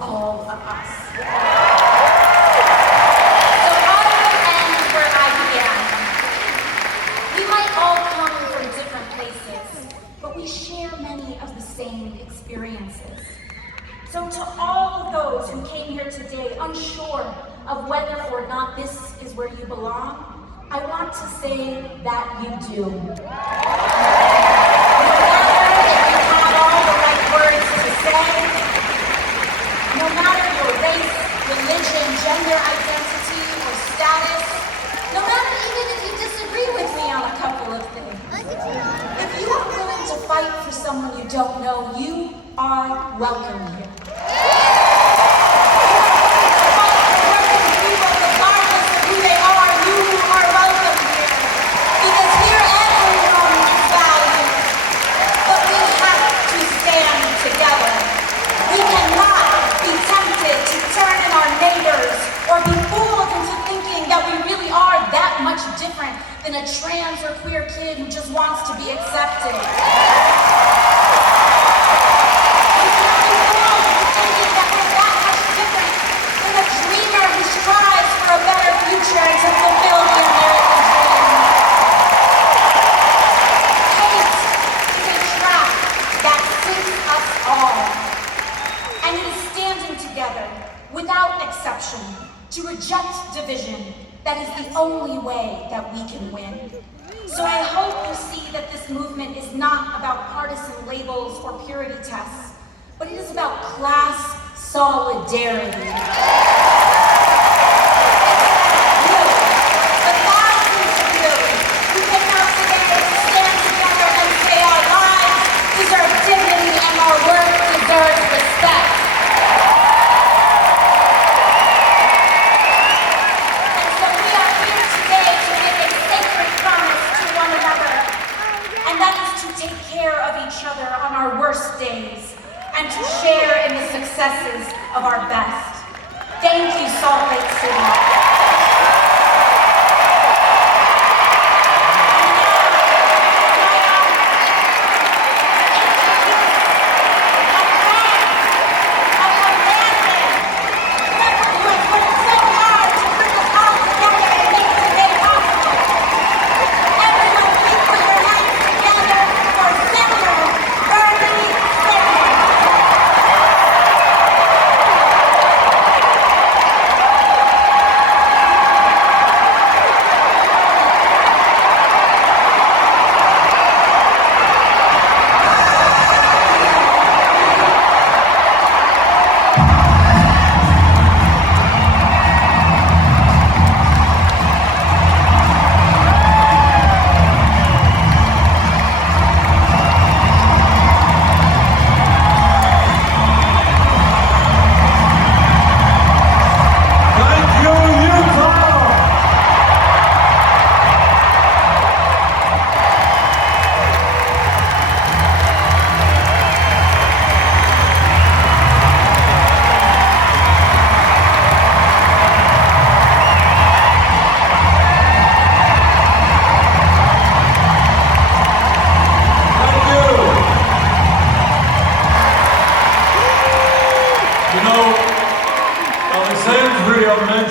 all of us. So I will end where I began. We might all come from different places, but we share many of the same experiences. So to all of those who came here today unsure of whether or not this is where you belong, I want to say that you do. No matter if you had all the right words to say, no matter your race, religion, gender identity, or status, no matter even if you disagree with me on a couple of things, if you are willing to fight for someone you don't know, you are welcome here. Different than a trans or queer kid who just wants to be accepted. We cannot be fooled into thinking that we're that much different than a dreamer who strives for a better future and to fulfill the American dream. Hate is a trap that sinks us all, and it is standing together without exception to reject division. That is the only way that we can win. So I hope you see that this movement is not about partisan labels or purity tests, but it is about class solidarity. The thousands of you who came out today to stand together and say our lives deserve dignity and our work deserves respect. On our worst days and to share in the successes of our best. Thank you, Salt Lake City.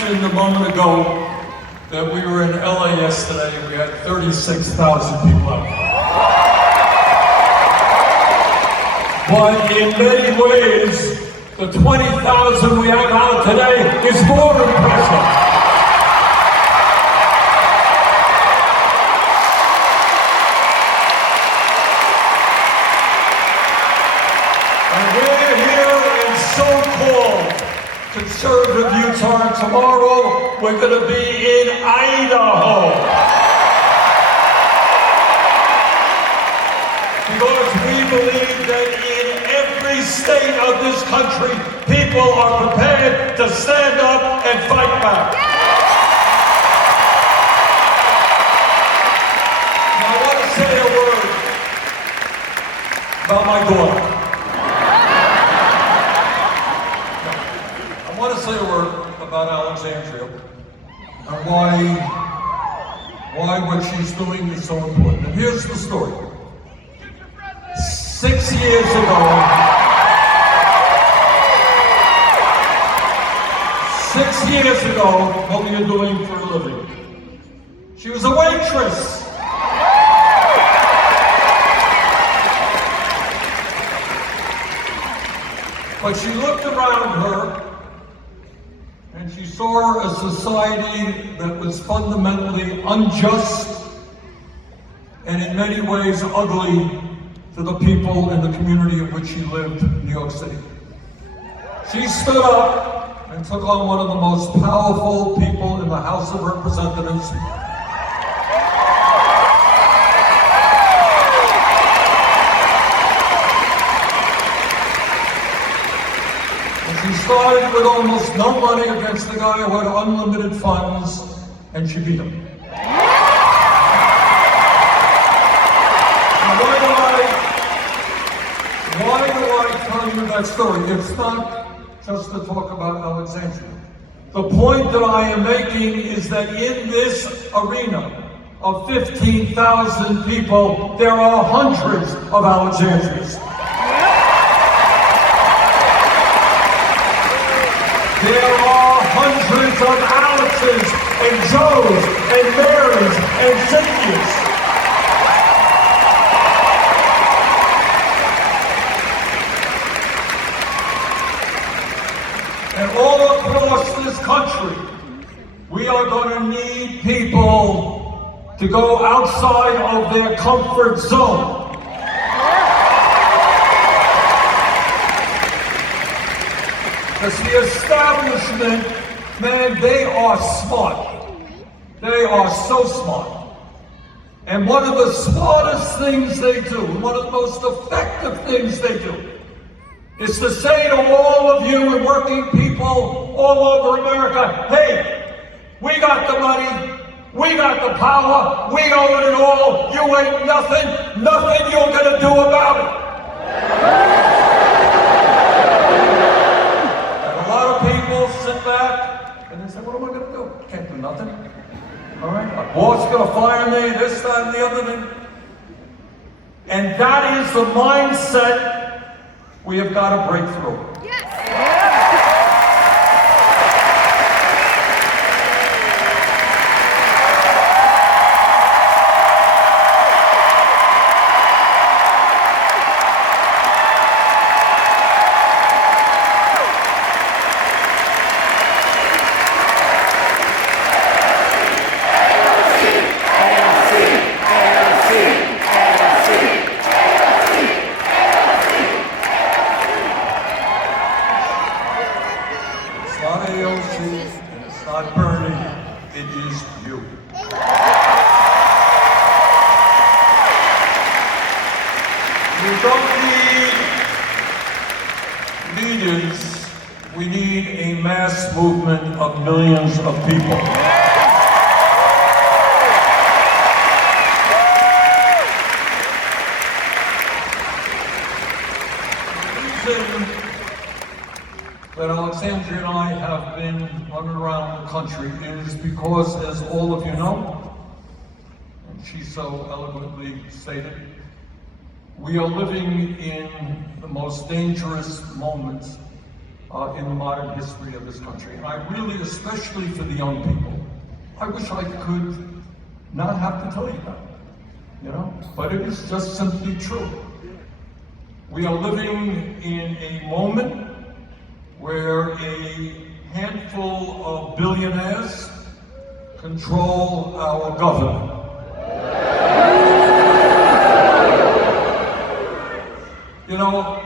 mentioned a moment ago that we were in LA yesterday and we had 36,000 people out. But in many ways, the 20,000 we have out today is more impressive. And we're here in so-called conservative Utah. Tomorrow, we're going to be in Idaho. Because we believe that in every state of this country, people are prepared to stand up and fight back. Now, I want to say a word about my daughter. I want to say a word about Alexandria and why what she's doing is so important. And here's the story. 6 years ago, years ago, what were you doing for a living? She was a waitress. But she looked around her and she saw a society that was fundamentally unjust and in many ways ugly to the people in the community in which she lived, New York City. She stood up and took on one of the most powerful people in the House of Representatives. She started with almost no money against the guy who had unlimited funds, and she beat him. Now, why do I tell you that story? It's not just to talk about Alexandria. The point that I am making is that in this arena of 15,000 people, there are hundreds of Alexandrians. There are hundreds of Alexes and Joes and Marys and Cynthias. And all across this country, we are going to need people to go outside of their comfort zone. Because the establishment, man, they are smart. They are so smart. And one of the smartest things they do, one of the most effective things they do, is to say to all of you and working people all over America, hey, we got the money, we got the power, we own it all, you ain't nothing you're gonna do about it. Sit back and they say, what am I going to do? Can't do nothing. All right? My boss is going to fire me, this, that, and the other thing. And that is the mindset we have got to break through. Yes. It's not AOC, and it's not Bernie, it is you. We don't need leaders, we need a mass movement of millions of people. That Alexandria and I have been running around the country is because, as all of you know, and she so eloquently stated, we are living in the most dangerous moments in the modern history of this country. And I really, especially for the young people, I wish I could not have to tell you that, you know? But it is just simply true. We are living in a moment where a handful of billionaires control our government. You know,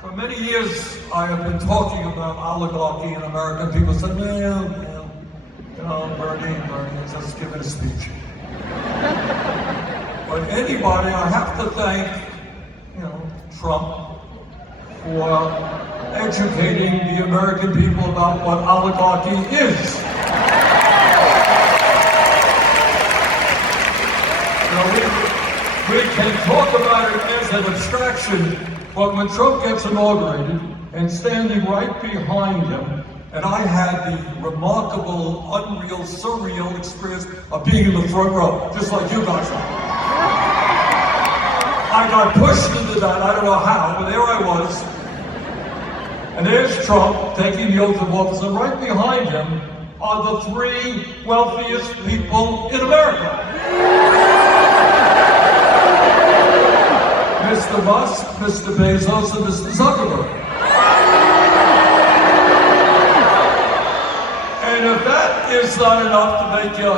for many years I have been talking about oligarchy in America, and people say, well, you know, Bernie is just giving a speech. But anybody, I have to thank, you know, Trump for educating the American people about what oligarchy is. You know, we can talk about it as an abstraction, but when Trump gets inaugurated, and standing right behind him, and I had the remarkable, unreal, surreal experience of being in the front row, just like you guys are. I got pushed into that, I don't know how, but there I was. And there's Trump taking the oath of office, and right behind him are the three wealthiest people in America. Mr. Musk, Mr. Bezos, and Mr. Zuckerberg. And if that is not enough to make you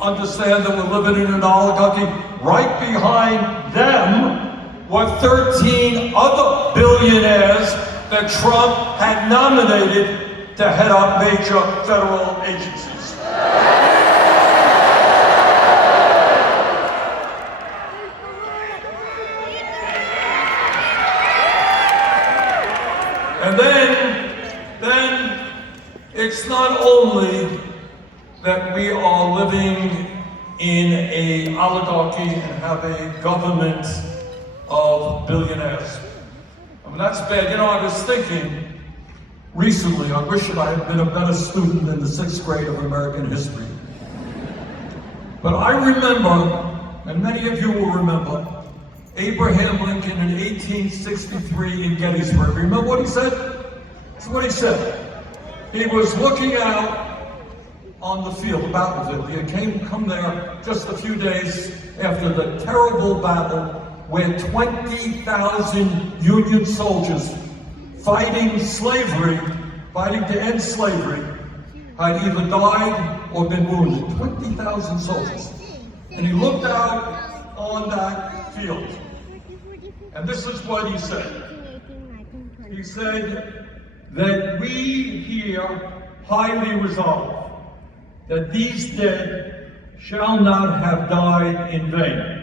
understand that we're living in an oligarchy, right behind them were 13 other billionaires that Trump had nominated to head up major federal agencies. And then it's not only that we are living in an oligarchy and have a government of billionaires. I mean, that's bad. You know, I was thinking recently, I wish that I had been a better student in the 6th grade of American history. But I remember, and many of you will remember, Abraham Lincoln in 1863 in Gettysburg. Remember what he said? That's what he said. He was looking out on the field, the battlefield. He had come there just a few days after the terrible battle where 20,000 Union soldiers fighting slavery, fighting to end slavery, had either died or been wounded. 20,000 soldiers. And he looked out on that field. And this is what he said. He said that we here highly resolve that these dead shall not have died in vain.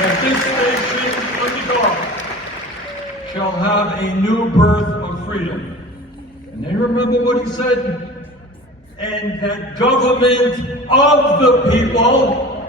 That this nation under God shall have a new birth of freedom. And then remember what he said? And that government of the people